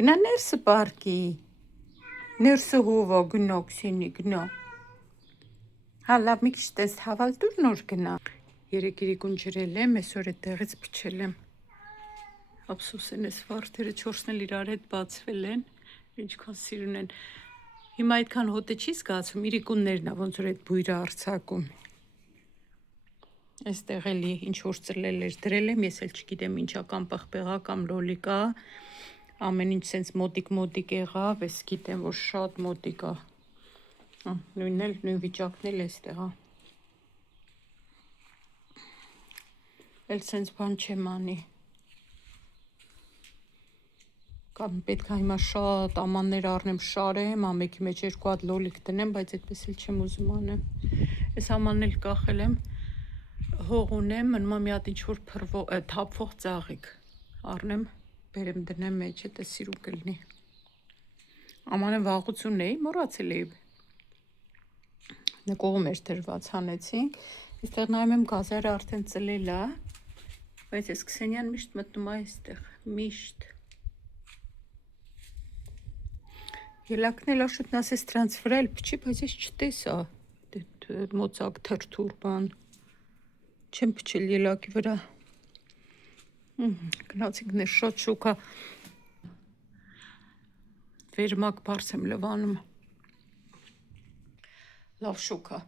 Գնա ներսը պարկի։ Ներսը հովա գնա Քսենի գնա։ Հա լավ մի քիչ տես հավալ դուր նոր գնա։ Երեք իրիկուն ջրել եմ, այսօր այդտեղից փչել եմ։ Ափսոս են այս վարդերը 4-ն էլ իրար հետ բացվել են, ինչքան սիրուն են։ Հիմա այդքան հոտը չի զգացում, իրիկուններն ա ոնց որ այդ բույրը արձակում։ Այստեղ էլի ինչ որ ծլել էր դրել եմ, ես էլ չգիտեմ ինչա կամ պղպեղա կամ լոլիկա, ամեն ինչ սենց մոտիկ եղավ, ես գիտեմ որ շատ մոտիկ ա։ Նույն վիճակն էլ այստեղ ա։ Էլ սենց բան չեմ անի։ Կամ պետք է հիմա շատ ամաններ առնեմ շարեմ, ամեքի մեջ 2 հատ լոլիկ դնեմ, բայց այդպես էլ չեմ ուզում անեմ։ Այս ամանն էլ կախել եմ, հող ունեմ, մնում ա մի հատ ինչ-որ թափվող ծաղիկ առնեմ, բերեմ դնեմ մեջ, հետը սիրուն կլինի։ Ամանը վաղուց ունեի, մոռացել էի։ Նկողում էր դրված, հանեցինք։ Այստեղ նայում եմ գազերը արդեն ծլել ա, բայց ես Քսենյան միշտ մտնում ա այստեղ, միշտ։ Ելակն էլ աշուտն ասես դրանց վրա էլ փչի, բայց ես չտեսա մոծակ թրթուր բան։ Չեմ փչել ելակի վրա։ Գնացինք ներ շատ շոկ ա։ Վերմակ բարձ եմ լվանում։ Լավ շոկ ա։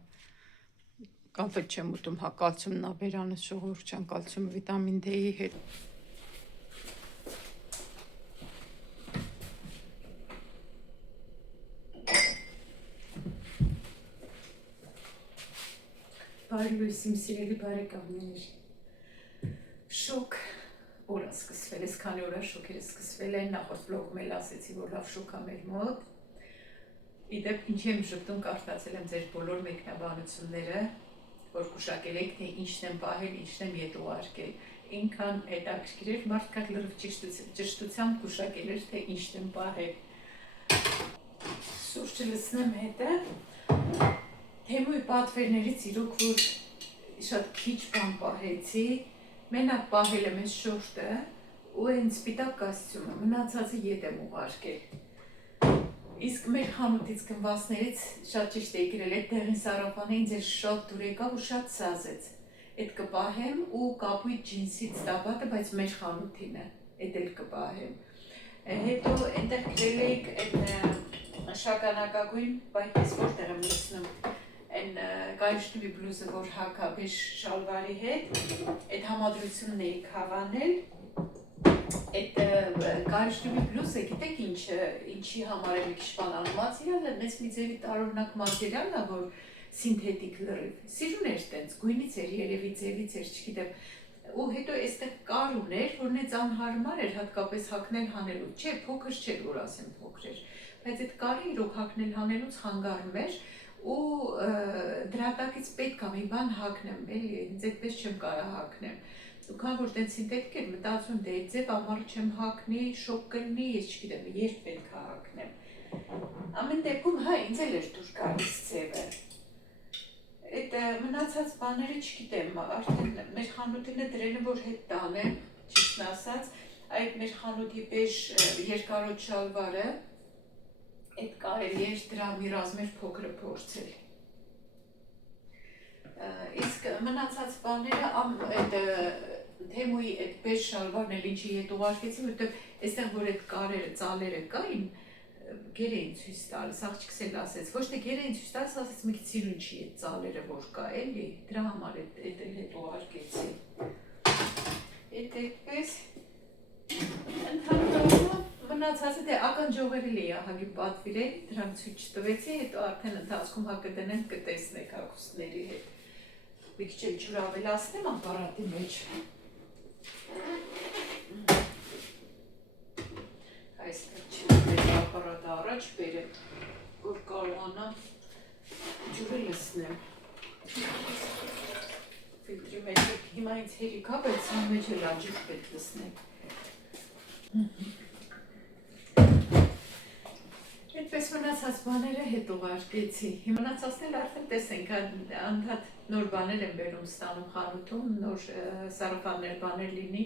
Կապը չեմ ուտում, հա կալցիումն ա բերանս ժողովուրդ ջան, կալցիումը վիտամին D-ի հետ։ Բարի լույս իմ սիրելի բարեկամներ։ Շոկ օր ա սկսվել, այս քանի օր ա շոկերը սկսվել են, նախորդ վլոգում էլ ասեցի, որ լավ շոկ ա մեր մոտ։ Իդեպ ինչ եմ շփտում, կարդացել եմ ձեր բոլոր մեկնաբանությունները, որ կուշակեք, թե ինչն եմ պահել, ինչն եմ ետ ուղարկել։ Ինքան հետաքրքիր էր, մարդկանց լրիվ ճշտությամբ կուշակել էր, թե ինչն եմ պահել։ Սուրճը լցնեմ հետը։ Թեմուի պատվերներից իրոք որ շատ քիչ բան պահեցի, մենակ պահել եմ այս շորտը ու այն սպիտակ կոստյումը, մնացածը ետ եմ ուղարկել։ Իսկ մեր խանութից գնվածներից շատ ճիշտ է գրել, այդ դեղին սարապանը ինձ էլ շատ դուր եկավ ու շատ սազեց։ Այդ կպահեմ ու կապույտ ջինսից տաբատը, բայց մեր խանութին է, այդ էլ կպահեմ։ Հետո այնտեղ գրել էիք այդ շագանակագույն, բայց ես որտեղ եմ լցնում, այն կայշտուի բլուզը, որ հակա բեժ շալվարի հետ, այդ համադրությունն էիք հավանել, այդ կայշտուի բլուզը, գիտեք ինչի համար է մի քիչ բան անումաց իրան, մեծ մի ձևի տարօրինակ մատերիալն է, որ սինթետիկ լրիվ, սիրուն էր տենց, գույնից էր, երևի ձևից էր, չգիտեմ, ու հետո այստեղ կար ուներ, որն էց անհարմար էր հատկապես հագնել հանելու, չէ, փոքր չէր, որ ասեմ փոքր էր, բայց այդ կարը իրոք հագնել հանելուց խանգարում էր, ու դրատակից պետք ա մի բան հագնեմ, էլի, ինձ այդպես չեմ կարա հագնեմ, ու քան որ տենց սինթետիկ էր, մտածում դե այդ ձև ամառը չեմ հագնի, շոկ կլինի, ես չգիտեմ, երբ պետք ա հագնեմ, ամեն դեպքում, հա, ինձ էլ էր դուր գալիս ձևը, այդ մնացած բաները չգիտեմ, արդեն մեր խանութինը դրել եմ, որ հետ տանեմ, ճիշտն ասած, այդ մեր խանութի բեժ երկարոտ շալվարը, այդ կարելի էր դրա մի ռազմեր փոքրը փորձել։ Իսկ մնացած բաները այդ թեմուի այդ բեժ շալվարն էլ ինչի հետ ուղարկեցի, որտեղ այստեղ որ այդ կարերը, ծալերը կային, գեր էին ցույց տալիս, աղջիկս էլ ասեց, ոչ թե գեր էին ցույց տալիս, ասեց մի քիչ սիրուն չի այդ ծալերը որ կա, էլի, դրա համար այդ էլ հետ ուղարկեցի։ Այդ այդպես ընդհանրապես մնացածը դե ականջողերել էի ահագին պատվիրել, դրանք ցույց չտվեցի, հետո արդեն ընթացքում հա կդնեմ, կտեսնեք հագուստների հետ։ Մի քիչ էլ ջուր ավելացնեմ ապարատի մեջ։ Այստեղ չդեմ ապարատը առաջ բերեմ, որ կարողանամ ջուրը լցնեմ։ Ֆիլտրի մեջ հիմա ինձ հերիք ա, բայց սա մեջ էլ աջիկ պետք լցնեմ։ Այդպես մնացած բաները հետ ուղարկեցի, մնացածն էլ արդեն տեսենք, անդադ նոր բաներ եմ բերում ստանում խանութում, նոր սարոփաններ բաներ լինի,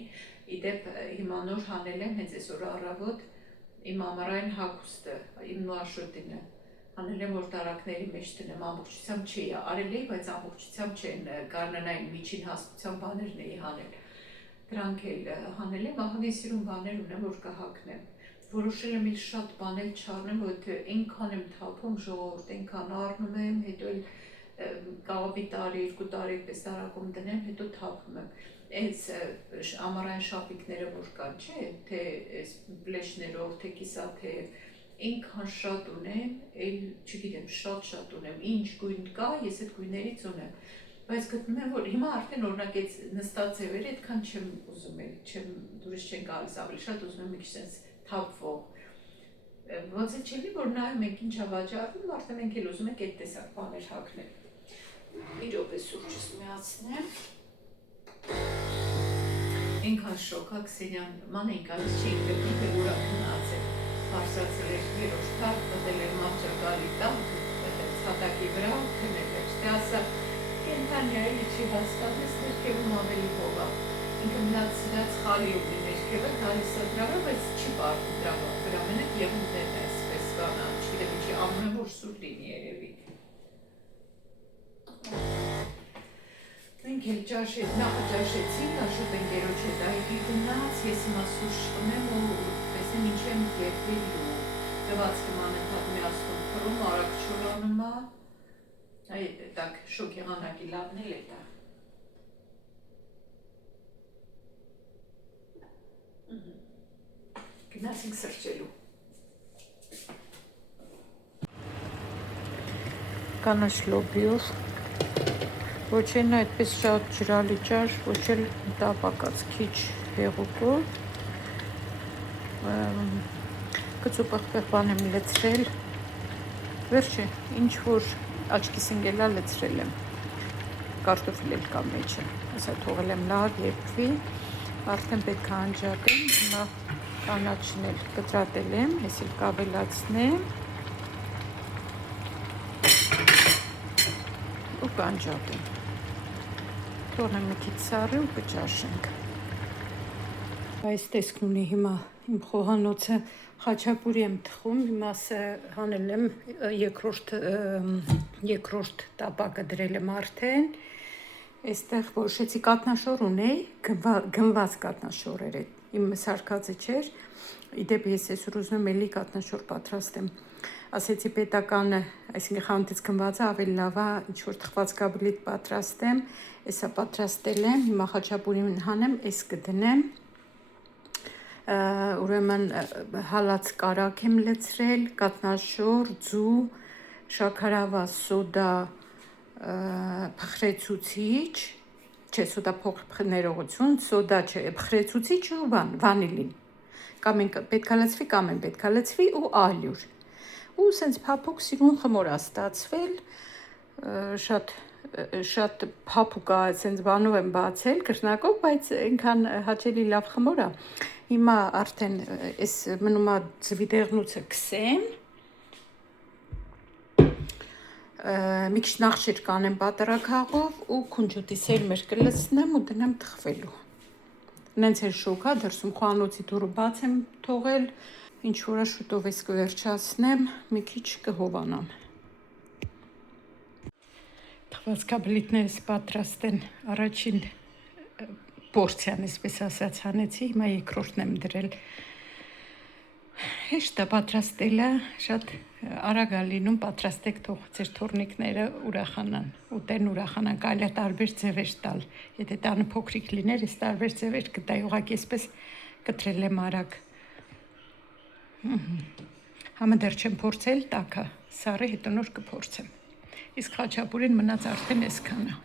իդեպ հիմա նոր հանել եմ հենց այսօր առավոտ, իմ ամառային հագուստը, իմ նուաշոտինը, հանել եմ, որ տարակների մեջ տնեմ, ամբողջությամբ չի արել էի, բայց ամբողջությամբ չեն գարնանային միջին հասկության բաներն էի հանել։ Դրանք էլ հանել եմ, ահագին սիրուն բաներ ունեմ, որ կհագնեմ։ Որոշել եմ իլ շատ բանել չառնեմ, որ այնքան եմ թափում ժողովուրդ, այնքան առնում եմ, հետո էլ կավի տարի, 2 տարի այդպես տարակում դնեմ, հետո թափում եմ։ Այս ամառային շապիկները որ կան, չէ, թե այս բլեշներով, թե կիսաթև, այնքան շատ ունեմ, էլ չգիտեմ, շատ ունեմ, ինչ գույն կա, ես այդ գույներից ունեմ, բայց գտնում եմ, որ հիմա արդեն օրինակ այս նստած ձևերը այդքան չեմ ուզում էլ, դուրս չեն գալիս, ավելի շատ ուզում եմ մի քիչ sense թափվող։ Ոնց է չէ՞ որ նայում ենք ինչա վաճառվում, արդեն մենք էլ ուզում ենք այդ տեսակ բաներ հագնել։ Մի րոպե սուրճս միացնեմ։ Այնքան շոկ ա Քսենյան, ման էին գալիս չէին պետք է ուրա գնացել, հարսացել էր երրորդ թափ, մտել էր մահճակալի տակ, ցատակի վրա քնել էր, թե ասա կենթանի էլի չի հասկանում, ներքևում ավելի հող ա, ինքը մնաց խալի ունի ներքևը, գալիս է դրա, բայց չի պարտում դրա վրա, մենակ եղում դեն է, այսպես բանա, չգիտեմ ինչի անում եմ, որ սուր լինի երևի։ Մենք էլ նախաճաշեցինք, աշոտ ընկերոջ հետ այգի գնաց, ես հիմա սուրճ խմեմ ու տեսնեմ ինչ եմ երբելու, գվածքը մանեթատ միասնում փռում, արագ չորանում ա, так շոկ եղանակի լավն էլ է դա։ Գնացինք սրճելու։ Կանաչ լոբիով ոչ են այդպես շատ ջրալի ճաշ, ոչ էլ տապակած քիչ հեղուկով, կծուպախպեղ բան եմ լեցրել, վերջը ինչ որ աչքիս ընկելա լեցրել եմ, կարտոֆիլ էլ կա մեջը, ասա թողել եմ լավ երբվի, արդեն պետք է անջատեմ, հիմա կանաչն էլ կտրատել եմ, ես էլ կավելացնեմ ու կանջատեմ։ Թողնեմ մի քիչ սառի ու կճաշենք։ Այս տեսքն ունի հիմա իմ խոհանոցը, խաչապուրի եմ թխում, մի մասը հանել եմ, երկրորդ տապակը դրել եմ արդեն, այստեղ որոշեցի կատնաշոր ունեի, գնված կատնաշոր էր, իմ սարկածը չէր, իդեպ ես այսօր ուզում եմ էլի կատնաշոր պատրաստեմ, ասեցի պետականը, այսինքն խանութից գնվածը ավելի լավ է, ինչ որ թխված գաբլիթ պատրաստեմ, Էսա պատրաստել եմ, հիմա խաչապուրին հանեմ, այս կդնեմ, ուրեմն հալած կարակ եմ լեցրել, կատնաշոր, ձու, շաքարավա, սոդա, փխրեցուցիչ, չէ, սոդա ներողություն, սոդա չէ, փխրեցուցիչ ու վանիլին, կամ պետք է լցվի, կամ են պետք է լցվի ու ալյուր, ու սենց փափուկ սիրուն խմոր ա ստացվել, շատ փափուկ ա, սենց բանով եմ բացել, կրնակով, բայց այնքան հաճելի լավ խմոր ա, հիմա արդեն այս մնում ա ձվի դեղնուցը կսեմ, մի քիչ նախշեր կանեմ պատրակաղով ու քունջոտի սերմեր կլցնեմ ու դնեմ թխվելու, նենց էլ շոկ ա, դրսում խոհանոցի դուռը բաց եմ թողել, ինչ որ շուտով ես կվերջացնեմ, մի քիչ կհովանամ։ Թխված գաբլիթներս պատրաստ են, առաջին պորցիան, այսպես ասած, հանեցի, հիմա երկրորդն եմ դրել։ Հեշտ է պատրաստելը, շատ արագ ա լինում, պատրաստեք թող ձեր թոռնիկները ուրախանան, ուտեն ուրախանան, կարելի է տարբեր ձևեր տալ։ Եթե տանը փոքրիկ լիներ, ես տարբեր ձևեր կտայի, ուղղակի այսպես կտրել եմ արագ։ Համը դեռ չեմ փորձել, տաքը սառի, հետո նոր կփորձեմ։ Իսկ խաչապուրին մնաց արդեն այսքանը։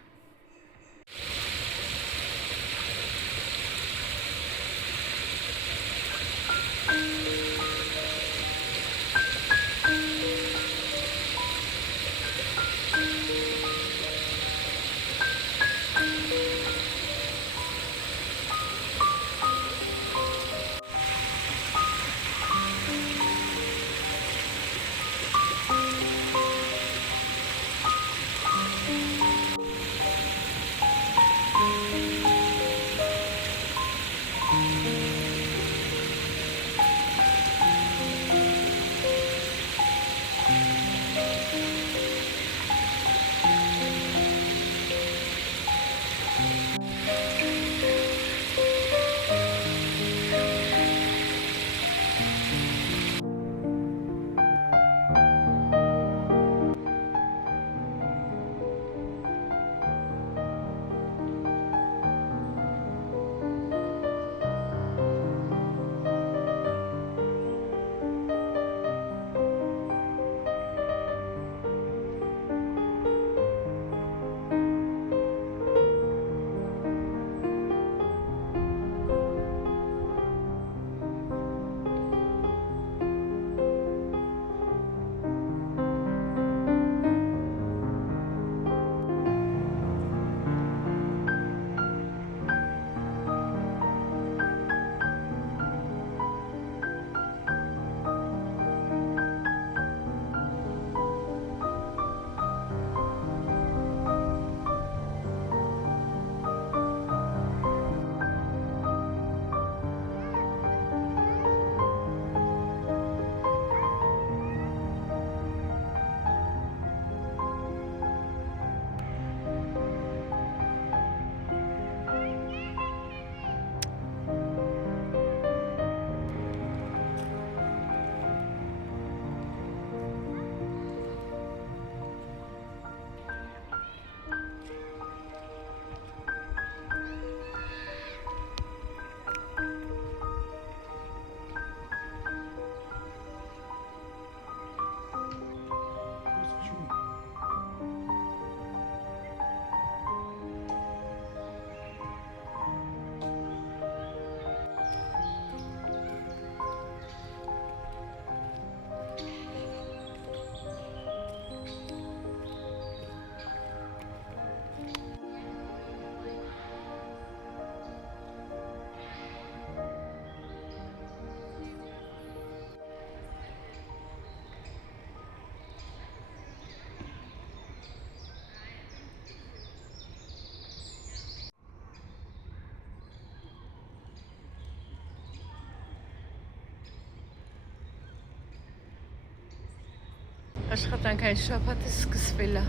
Աշխատանքային շաբաթը սկսվել է,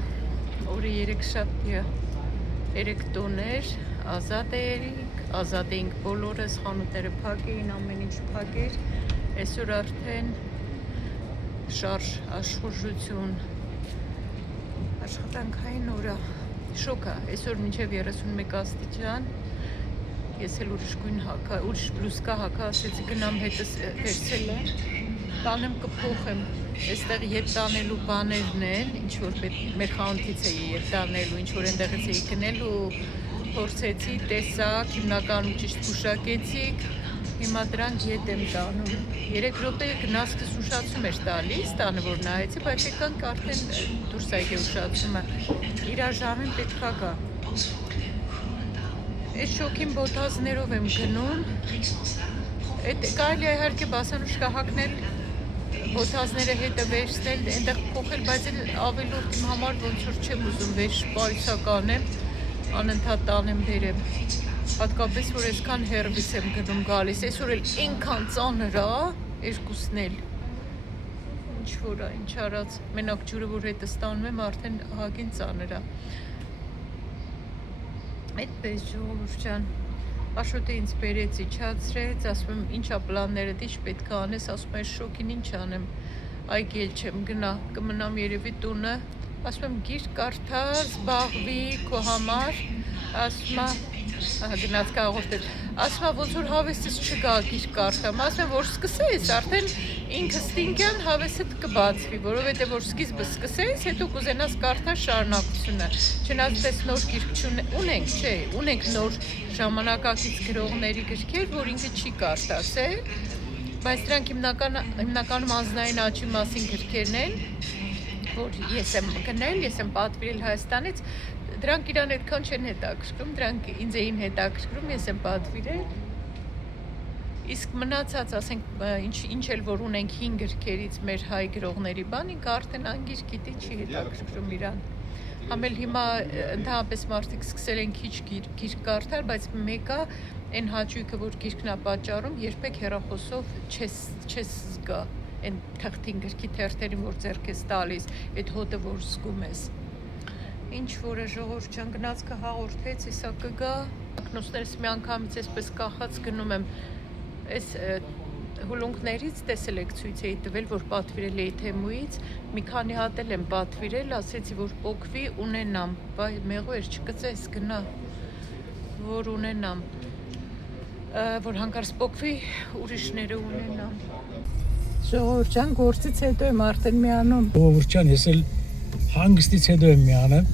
օրը 3 շաբթի է, 3 տոներ, ազատ էինք բոլորս, խանութները փակ էին, ամեն ինչ փակ էր, այսօր արդեն շարժ, աշխուժություն, աշխատանքային օրը, շոկ է, այսօր մինչև 31 աստիճան, ես էլ ուրիշ բլուսկա հակա ասեցի գնամ հետս վերցել է, տանեմ կփոխեմ, այստեղ ետ տանելու բաներն են, ինչ-որ մեր խանութից էի ետ տանելու, ինչ-որ ենտեղից էի գնել ու փորձեցի, տեսակ, հիմնականում ճիշտ գուշակեցիք, հիմա դրանք ետ եմ տանում, 3 րոպե գնացքս ուշացում էր տալիս, տանը որ նայեցի, բայց եկանք արդեն դուրս այգե ուշացումը, իրա ժամին պետքա գա։ Այս շոքին բոտազներով եմ գնում, կարելի է իհարկե բասանուշկա հագնել, բոտազները հետը վերցնել, այնտեղ փոխել, բայց ավելորդ իմ համար ոնց որ չեմ ուզում վեր պայուսական եմ, անընդհատ տանեմ բերեմ, հատկապես որ այսքան հեռվից եմ գնում գալիս, այսօր էլ այնքան ծանր է, երկուսն էլ, ինչ որ է, ինչ արած, մենակ ջուրը որ հետը ստանում եմ, արդեն հագին ծանր է։ Այդպես ժողովուրդ ջան, Աշոտը ինձ բերեց, իջացրեց, ասում եմ ինչա պլաններդ, ինչ պետք է անես, ասում եմ շոկին ինչ անեմ, այգել չեմ գնա, կմնամ երևի տունը, ասում եմ գիրք կարդա, զբաղվի քո համար, ասում գնաց կաղորդել, ասում ոնց որ հավեսս չգա գիրք կարդամ, ասում եմ որ սկսես, արդեն ինքը ստինքյան հավեսդ կբացվի, որովհետև որ սկիզբը սկսես, հետո կուզենաս կարդա շարունակությունը, չնայած պես նոր գիրք ունենք, չէ, ունենք նոր ժամանակակից գրողների գրքեր, որ ինքը չի կարդասել, բայց դրանք հիմնականում անձնային աճի մասին գրքերն են, որ ես եմ գնել, ես եմ պատվիրել Հայաստանից, դրանք իրան այդքան չեն հետաքրքրում, դրանք ինձ էին հետաքրքրում, ես եմ պատվիրել, իսկ մնացած, ասենք, ինչ էլ որ ունենք 5 գրքերից մեր հայ գրողների բան, ինքը արդեն անգիր գիտի չի հետաքրքրում իրան։ Համ էլ հիմա ընդհանրապես մարդիկ սկսել են քիչ գիրք կարդալ, բայց մեկը այն հաճույքը, որ գիրքն է պատճառում, երբեք հեռախոսով չես զգա այն թղթին գրքի թերթերին, որ ձեռք ես տալիս, այդ հոտը, որ զգում ես։ Ինչ որը ժողովուրդ ջան գնացքը հաղորդեց, իսա կգա, ակնոցներս մի անգամից այսպես կախած գնում եմ, այս հուլունքներից տեսել եք ցույց էի տվել, որ պատվիրել էի Թեմուից, մի քանի հատ էլ եմ պատվիրել, ասեցի, որ օգվի ունենամ, բայ մեղու էր չկծես գնա, որ ունենամ, որ հանկարծ պոկվի ուրիշները ունենամ։ Ժողովուրդ ջան, գործից հետո եմ արդեն միանում։ Ժողովուրդ ջան, ես էլ հանգստից հետո եմ միանում,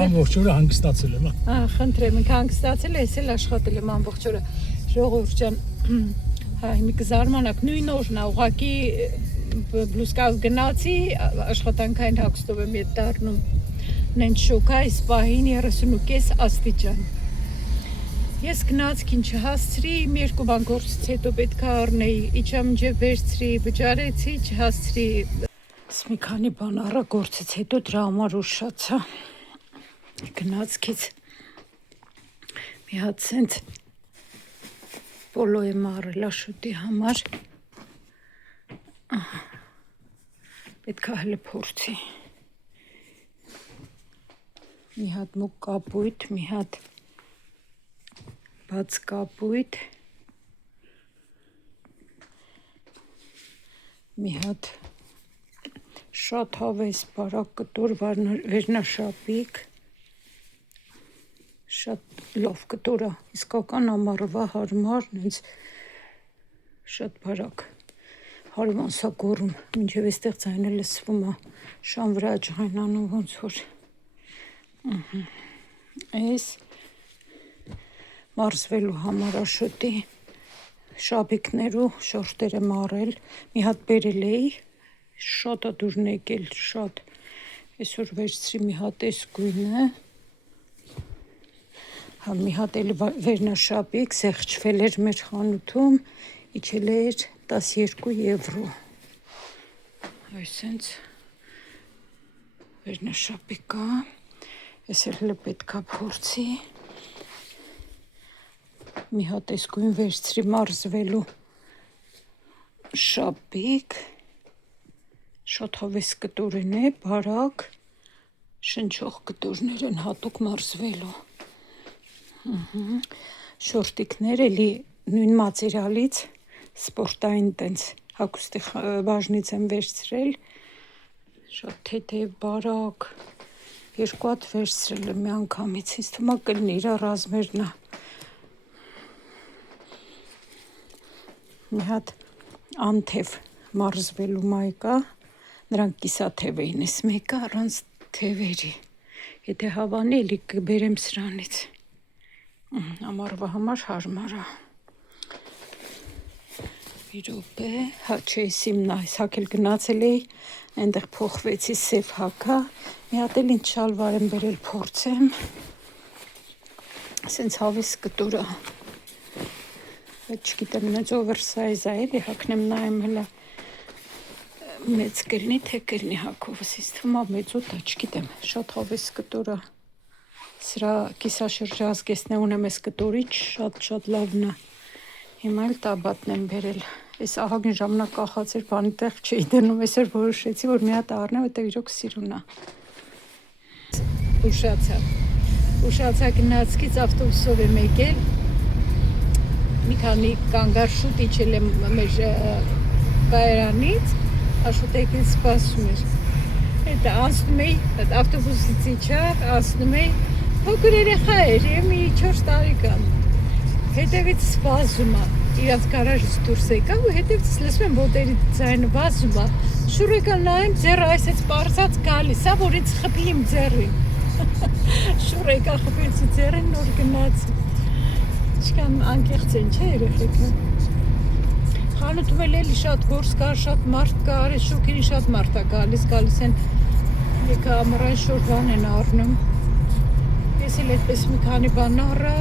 ամբողջ օրը հանգստացել եմ։ Խնդրեմ, ինքը հանգստացել է, ես էլ աշխատել եմ ամբողջ օրը։ Ժողովուրդ ջան, մի կզարմանաք, նույն օրն է, ուղղակի բլուսկով գնացի, աշխատանքային հագստով եմ ետ դառնում, նենց շոկ է, այս պահին 30.5 աստիճան։ Ես գնացքին չհասցրի, իմ 2 բան գործից հետո պետք է առնեի, իջա մինչև վերցրի, վճարեցի, չհասցրի։ Մի քանի բան առա գործից հետո դրա համար ուշացա։ Գնացքից մի հատ սենց պոլո եմ առել Աշոտի համար։ Պետք է հələ փորձի։ Մի հատ մուկ կապույտ, մի հատ բաց կապույտ, մի հատ շատ հավես բարակ կտոր վերնաշապիկ, շատ լավ կտոր է, իսկական ամառվա հարմար, նենց շատ բարակ, հարևանսա գոռում, մինչև այստեղ ձայնը լսվում է, շան վրա ջղայնանում ոնց որ, այս մարզվելու համար Աշոտի շապիկներու շորտեր եմ առել, մի հատ բերել էի, շատ է դուրն եկել, շատ, այսօր վերցրի մի հատ այս գույնը, մի հատ էլ վերնաշապիկ, սեղճվել էր մեր խանութում, իջել էր 12 եվրո, այսենց վերնաշապիկ կա, ես էլ պետք է փորձի, մի հատ այս գույն վերցրի մարզվելու շապիկ, Շատ հավես կտորեն է, բարակ, շնչող կտորներ են հատուկ մարզվելու։ Շորտիկներ էլի նույն մատերիալից սպորտային տենց հագուստի բաժնից եմ վերցրել, շատ թեթև բարակ, երկու հատ վերցրել եմ մի անգամից, ինձ թվում է կլինի իր ռազմերն է։ Մի հատ անթև մարզվելու մայկա, նրանք կիսաթև էին, ես մեկը առանց թևերի, եթե հավանի էլի կբերեմ սրանից, ամառվա համար հարմար է։ Իրոպե, հա չէ, սիմնա, այս հակել գնացել էի, այնտեղ փոխվեցի սև հակա, մի հատ էլ ինձ շալվար եմ բերել փորձեմ, սենց հավես կտուր է, բայց չգիտեմ, նենց օվերսայզ է, էլի հակնեմ նայեմ հլա մեծ կլնի, թե կլնի հակովս, ինձ թվում է մեծոտ է, չգիտեմ, շատ հավես կտուր է, սրա կիսաշրջազգեսն է ունեմ ես կտորիչ, շատ լավն է, հիմա էլ տաբատն եմ բերել, ես ահագին ժամանակ կախած էր բանի տեղ չէի դնում, ես էր որոշեցի, որ մի հատ առնեմ, հետո իրոք սիրուն է։ Ուշացա գնացքից ավտոբուսով եմ եկել, մի քանի կանգար շուտ իջել եմ մեր կայարանից, շուտ եկել սպասում էր։ Հետո անցնում էի, ավտոբուսից իջա, անցնում էի, փոքր երեխա էր, մի 4 տարեկան։ Հետևից սպասում է, իրաց գարաժից դուրս եկա ու հետևից լսում եմ ոտերի ձայնը վազում է, շուռ եկա նայեմ ձեռը այսպես պարզած գալիս է, որ ինձ խփի իմ ձեռին։ Շուռ եկա խփեցի ձեռին, նոր գնացի։ Ինչքան անկեղծ են, չէ երեխեքը։ Խանութում էլի շատ գործ կար, շատ մարդ կար, այս շոկերին շատ մարդ է գալիս են եկա ամռան շոր բան են առնում։ Ես էլ այդպես մի քանի բան առա։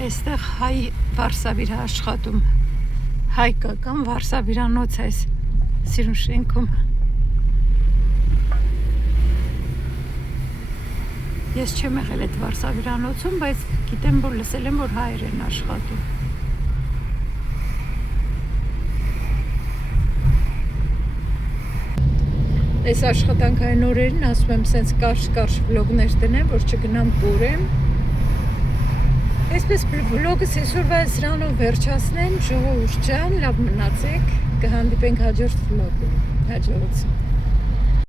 Այստեղ հայ վարսավիր աշխատում, հայկական վարսավիրանոց այս սիրուն շենքում։ Ես չեմ եղել այդ վարսավիրանոցում, բայց գիտեմ, որ լսել եմ, որ հայեր են աշխատում։ Այս աշխատանքային օրերին ասում եմ սենց կարճ վլոգներ տնեմ, որ չգնամ տուրեմ։ Այսպես վլոգս այսօրվա սրանով վերջացնեմ, ժողովուրդ ջան, լավ մնացեք, կհանդիպենք հաջորդ վլոգում, հաջողություն։